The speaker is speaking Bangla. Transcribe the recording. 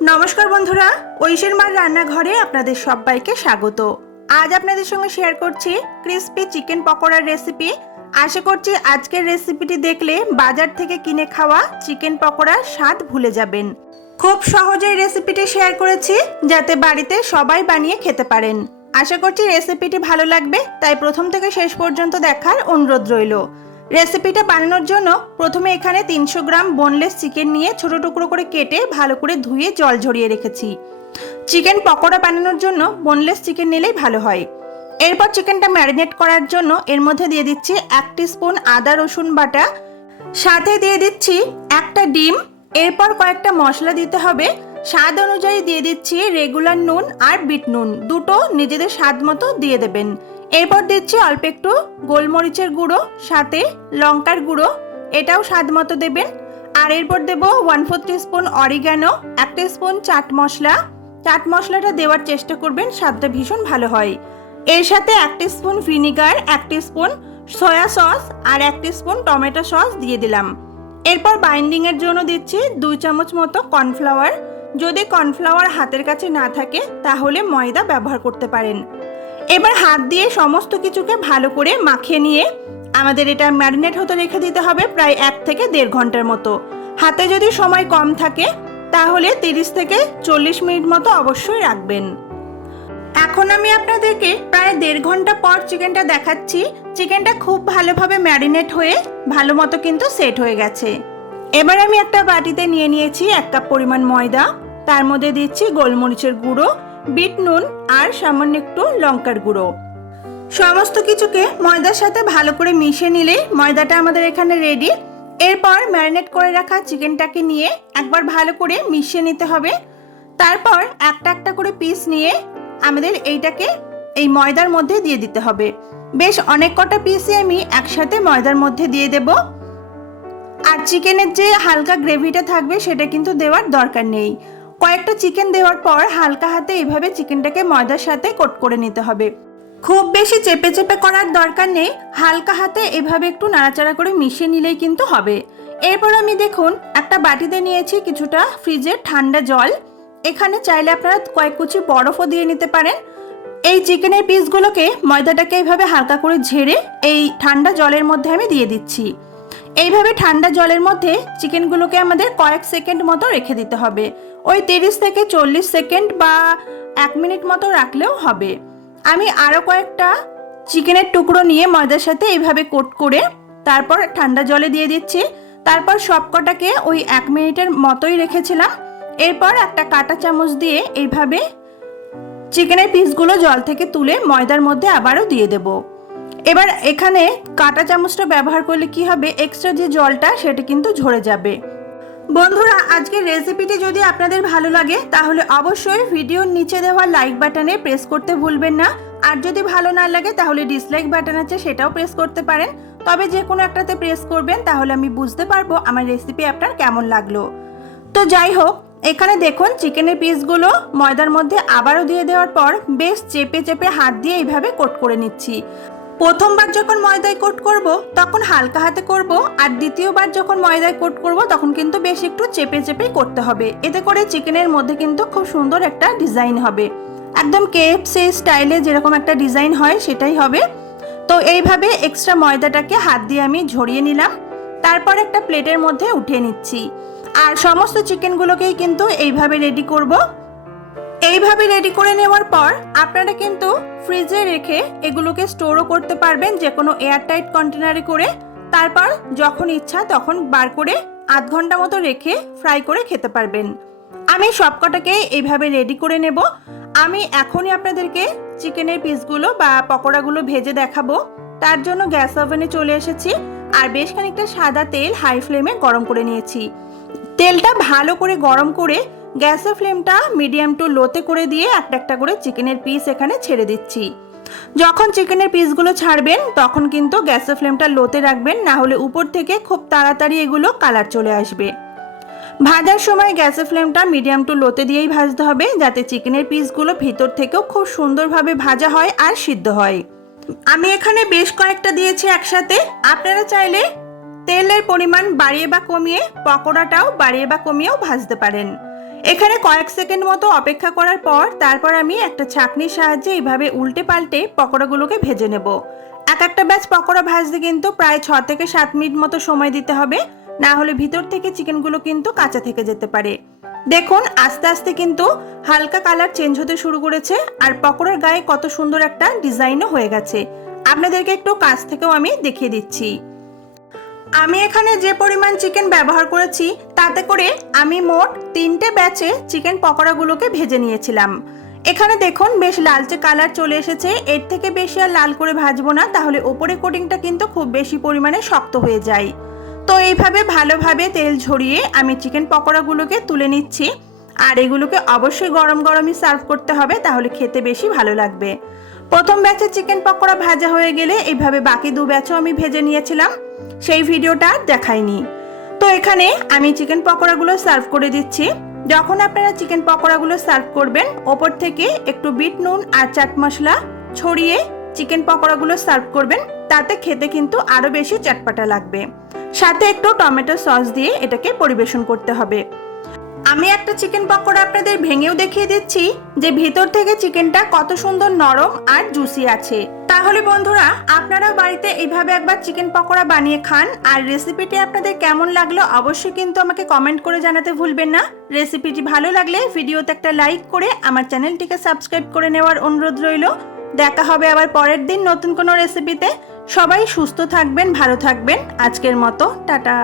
নমস্কার বন্ধুরা, ঐশীর মার রান্নাঘরে আপনাদের সবাইকে স্বাগত। আজ আপনাদের সঙ্গে শেয়ার করছি ক্রিস্পি চিকেন পকোড়ার রেসিপি। আশা করছি আজকের রেসিপিটি দেখলে বাজার থেকে কিনে খাওয়া চিকেন পকোড়ার স্বাদ ভুলে যাবেন। খুব সহজেই রেসিপিটি শেয়ার করেছি যাতে বাড়িতে সবাই বানিয়ে খেতে পারেন। আশা করছি রেসিপিটি ভালো লাগবে, তাই প্রথম থেকে শেষ পর্যন্ত দেখার অনুরোধ রইল। রেসিপিটা বানানোর জন্য প্রথমে এখানে 300 গ্রাম বোনলেস চিকেন নিয়ে ছোট টুকরো করে কেটে ভালো করে ধুয়ে জল ঝরিয়ে রেখেছি। চিকেন পকোড়া বানানোর জন্য বোনলেস চিকেন নিলেই ভালো হয়। এরপর চিকেনটা ম্যারিনেট করার জন্য এর মধ্যে দিয়ে দিচ্ছি 1 টিস্পুন আদা রসুন বাটা, সাথে দিয়ে দিচ্ছি একটা ডিম। এরপর কয়েকটা মশলা দিতে হবে। স্বাদ অনুযায়ী দিয়ে দিচ্ছি রেগুলার নুন আর বিট নুন, দুটো নিজেদের স্বাদ মতো দিয়ে দেবেন। এরপর দিচ্ছি অল্প একটু গোলমরিচের গুঁড়ো, সাথে লঙ্কার গুঁড়ো, এটাও স্বাদ মতো দেবেন। আর এরপর দেব 1/4 teaspoon oregano, 1 teaspoon chaat masala. Chaat মশলাটা দেওয়ার চেষ্টা করবেন, স্বাদটা ভীষণ ভালো হয়। এর সাথে 1 teaspoon vinegar, 1 teaspoon soya sauce আর 1 টিস্পুন টমেটো সস দিয়ে দিলাম। এরপর বাইন্ডিং এর জন্য দিচ্ছি 2 চামচ মতো কর্নফ্লাওয়ার। যদি কর্নফ্লাওয়ার হাতের কাছে না থাকে তাহলে ময়দা ব্যবহার করতে পারেন। এবার হাত দিয়ে সমস্ত কিছুকে ভালো করে মাখিয়ে নিয়ে আমাদের এটা ম্যারিনেট হতে রেখে দিতে হবে প্রায় 1 থেকে 1.5 ঘন্টার মতো। হাতে যদি সময় কম থাকে তাহলে 30 থেকে 40 মিনিট মতো অবশ্যই রাখবেন। এখন আমি আপনাদেরকে প্রায় 1.5 ঘন্টা পর চিকেনটা দেখাচ্ছি। চিকেনটা খুব ভালোভাবে ম্যারিনেট হয়ে ভালো মতো কিন্তু সেট হয়ে গেছে। এবার আমি একটা বাটিতে নিয়ে নিয়েছি 1 কাপ পরিমাণ ময়দা, তার মধ্যে দিচ্ছি গোলমরিচের গুঁড়ো, বিট নুন আর সামান্য একটু লঙ্কার গুঁড়ো। সমস্ত কিছুকে ময়দার সাথে ভালো করে মিশিয়ে নিলে ময়দাটা আমাদের এখানে রেডি। এরপর ম্যারিনেট করে রাখা চিকেনটাকে নিয়ে একবার ভালো করে মিশিয়ে নিতে হবে। তারপর একটা একটা করে পিস নিয়ে আমাদের এইটাকে এই ময়দার মধ্যে দিয়ে দিতে হবে। বেশ অনেক কটা পিসই আমি একসাথে ময়দার মধ্যে দিয়ে দেব। আর চিকেনের যে হালকা গ্রেভিটা থাকবে সেটা কিন্তু দেওয়ার দরকার নেই। কয়েকটা চিকেন দেওয়ার পর হালকা হাতে এইভাবে চিকেনটাকে ময়দার সাথে কোট করে নিতে হবে। খুব বেশি চেপে চেপে করার দরকার নেই, হালকা হাতে এভাবে একটু নাড়াচাড়া করে মিশিয়ে নিলেই কিন্তু হবে। এরপর আমি দেখুন একটা বাটিতে নিয়েছি কিছুটা ফ্রিজের ঠান্ডা জল। এখানে চাইলে আপনারা কয়েক কুচি বরফও দিয়ে নিতে পারেন। এই চিকেনের পিসগুলোকে ময়দাটাকে এইভাবে হালকা করে ঝেড়ে এই ঠান্ডা জলের মধ্যে আমি দিয়ে দিচ্ছি। এইভাবে ঠান্ডা জলের মধ্যে চিকেনগুলোকে আমাদের কয়েক সেকেন্ড মতো রেখে দিতে হবে। ওই 30 থেকে 40 সেকেন্ড বা 1 মিনিট মতো রাখলেও হবে। আমি আরও কয়েকটা চিকেনের টুকরো নিয়ে ময়দার সাথে এইভাবে কোট করে তারপর ঠান্ডা জলে দিয়ে দিচ্ছি। তারপর সবকটাকে ওই 1 মিনিটের মতোই রেখেছিলাম। এরপর একটা কাঁটা চামচ দিয়ে এইভাবে চিকেনের পিসগুলো জল থেকে তুলে ময়দার মধ্যে আবারও দিয়ে দেব। এবার এখানে কাঁটা চামচটা ব্যবহার করলে কি হবে, এক্সট্রা যে জলটা সেটা কিন্তু ঝরে যাবে। বন্ধুরা, আজকের রেসিপিটি যদি আপনাদের ভালো লাগে তাহলে অবশ্যই ভিডিওর নিচে দেওয়া লাইক বাটনে প্রেস করতে ভুলবেন না। আর যদি ভালো না লাগে তাহলে ডিসলাইক বাটন আছে, সেটাও প্রেস করতে পারেন। তবে যে কোনো একটাতে প্রেস করবেন, তাহলে আমি বুঝতে পারবো আমার রেসিপি আপনার কেমন লাগলো। তো যাই হোক, এখানে দেখুন চিকেনের পিসগুলো ময়দার মধ্যে আবারও দিয়ে দেওয়ার পর বেশ চেপে চেপে হাত দিয়ে এইভাবে কোট করে নিচ্ছি। প্রথমবার যখন ময়দায় কোট করব তখন হালকা হাতে করব, আর দ্বিতীয়বার যখন ময়দায় কোট করব তখন কিন্তু বেশ একটু চেপে চেপেই করতে হবে। এতে করে চিকেনের মধ্যে কিন্তু খুব সুন্দর একটা ডিজাইন হবে, একদম কেএফসি স্টাইলে যেরকম একটা ডিজাইন হয় সেটাই হবে। তো এইভাবে এক্সট্রা ময়দাটাকে হাত দিয়ে আমি ঝরিয়ে নিলাম। তারপর একটা প্লেটের মধ্যে উঠিয়ে নিচ্ছি। আর সমস্ত চিকেনগুলোকেই কিন্তু এইভাবে রেডি করব। এইভাবে রেডি করে নেওয়ার পর আপনারা কিন্তু ফ্রিজে রেখে এগুলোকে স্টোরও করতে পারবেন, যে কোনো এয়ারটাইট কন্টেনারে করে। তারপর যখন ইচ্ছা তখন বার করে আধ ঘন্টা মতো রেখে ফ্রাই করে খেতে পারবেন। আমি সবকটাকে এইভাবে রেডি করে নেব। আমি এখনই আপনাদেরকে চিকেনের পিসগুলো বা পকোড়াগুলো ভেজে দেখাবো। তার জন্য গ্যাস ওভেনে চলে এসেছি আর বেশ খানিকটা সাদা তেল হাই ফ্লেমে গরম করে নিয়েছি। তেলটা ভালো করে গরম করে গ্যাসের ফ্লেমটা মিডিয়াম টু লোতে করে দিয়ে একটা একটা করে চিকেনের পিস এখানে ছেড়ে দিচ্ছি। যখন চিকেনের পিসগুলো ছাড়বেন তখন কিন্তু গ্যাসের ফ্লেমটা লোতে রাখবেন, না হলে উপর থেকে খুব তাড়াতাড়ি এগুলো কালার চলে আসবে। ভাজার সময় গ্যাসের ফ্লেমটা মিডিয়াম টু লোতে দিয়েই ভাজতে হবে, যাতে চিকেনের পিসগুলো ভিতর থেকেও খুব সুন্দরভাবে ভাজা হয় আর সিদ্ধ হয়। আমি এখানে বেশ কয়েকটা দিয়েছি একসাথে। আপনারা চাইলে তেলের পরিমাণ বাড়িয়ে বা কমিয়ে পকোড়াটাও বাড়িয়ে বা কমিয়েও ভাজতে পারেন। এখানে কয়েক সেকেন্ড মতো অপেক্ষা করার পর তারপর আমি একটা ছাঁকনির সাহায্যে এইভাবে উল্টে পাল্টে পকোড়াগুলোকে ভেজে নেব। এক একটা ব্যাচ পকোড়া ভাজতে কিন্তু প্রায় 6 থেকে 7 মিনিট মতো সময় দিতে হবে, না হলে ভিতর থেকে চিকেনগুলো কিন্তু কাঁচা থেকে যেতে পারে। দেখুন আস্তে আস্তে কিন্তু হালকা কালার চেঞ্জ হতে শুরু করেছে আর পকোড়ার গায়ে কত সুন্দর একটা ডিজাইনও হয়ে গেছে। আপনাদেরকে একটু কাছ থেকেও আমি দেখিয়ে দিচ্ছি। আমি এখানে যে পরিমাণ চিকেন ব্যবহার করেছি তাতে করে আমি মোট 3টে ব্যাচে চিকেন পকোড়াগুলোকে ভেজে নিয়েছিলাম। এখানে দেখুন বেশ লালচে কালার চলে এসেছে। এর থেকে বেশি আর লাল করে ভাজবো না, তাহলে ওপরে কোটিংটা কিন্তু খুব বেশি পরিমাণে শক্ত হয়ে যায়। তো এইভাবে ভালোভাবে তেল ঝরিয়ে আমি চিকেন পকোড়াগুলোকে তুলে নিচ্ছি। আর এগুলোকে অবশ্যই গরম গরমই সার্ভ করতে হবে, তাহলে খেতে বেশি ভালো লাগবে। প্রথম ব্যাচে চিকেন পকোড়া ভাজা হয়ে গেলে এইভাবে বাকি 2 ব্যাচও আমি ভেজে নিয়েছিলাম, সেই ভিডিওটা দেখাইনি। তো এখানে আমি চিকেন পকোড়াগুলো সার্ভ করে দিচ্ছি। যখন আপনারা চিকেন পকোড়াগুলো সার্ভ করবেন ওপর থেকে একটু বিট নুন আর চাট মশলা ছড়িয়ে চিকেন পকোড়াগুলো সার্ভ করবেন, তাতে খেতে কিন্তু আরো বেশি চটপটা লাগবে। সাথে একটু টমেটো সস দিয়ে এটাকে পরিবেশন করতে হবে। আমি একটা চিকেন পকোড়া আপনাদের ভেঙেও দেখিয়ে দিচ্ছি যে ভিতর থেকে চিকেনটা কত সুন্দর নরম আর জুসি আছে। তাহলে বন্ধুরা আপনারাও বাড়িতে এইভাবে একবার চিকেন পকোড়া বানিয়ে খান। আর রেসিপিটি আপনাদের কেমন লাগলো অবশ্যই কিন্তু আমাকে কমেন্ট করে জানাতে ভুলবেন না। রেসিপিটি ভালো লাগলে ভিডিওতে একটা লাইক করে আমার চ্যানেলটিকে সাবস্ক্রাইব করে নেওয়ার অনুরোধ রইল। দেখা হবে আবার পরের দিন নতুন কোনো রেসিপিতে। সবাই সুস্থ থাকবেন, ভালো থাকবেন। আজকের মতো টাটা।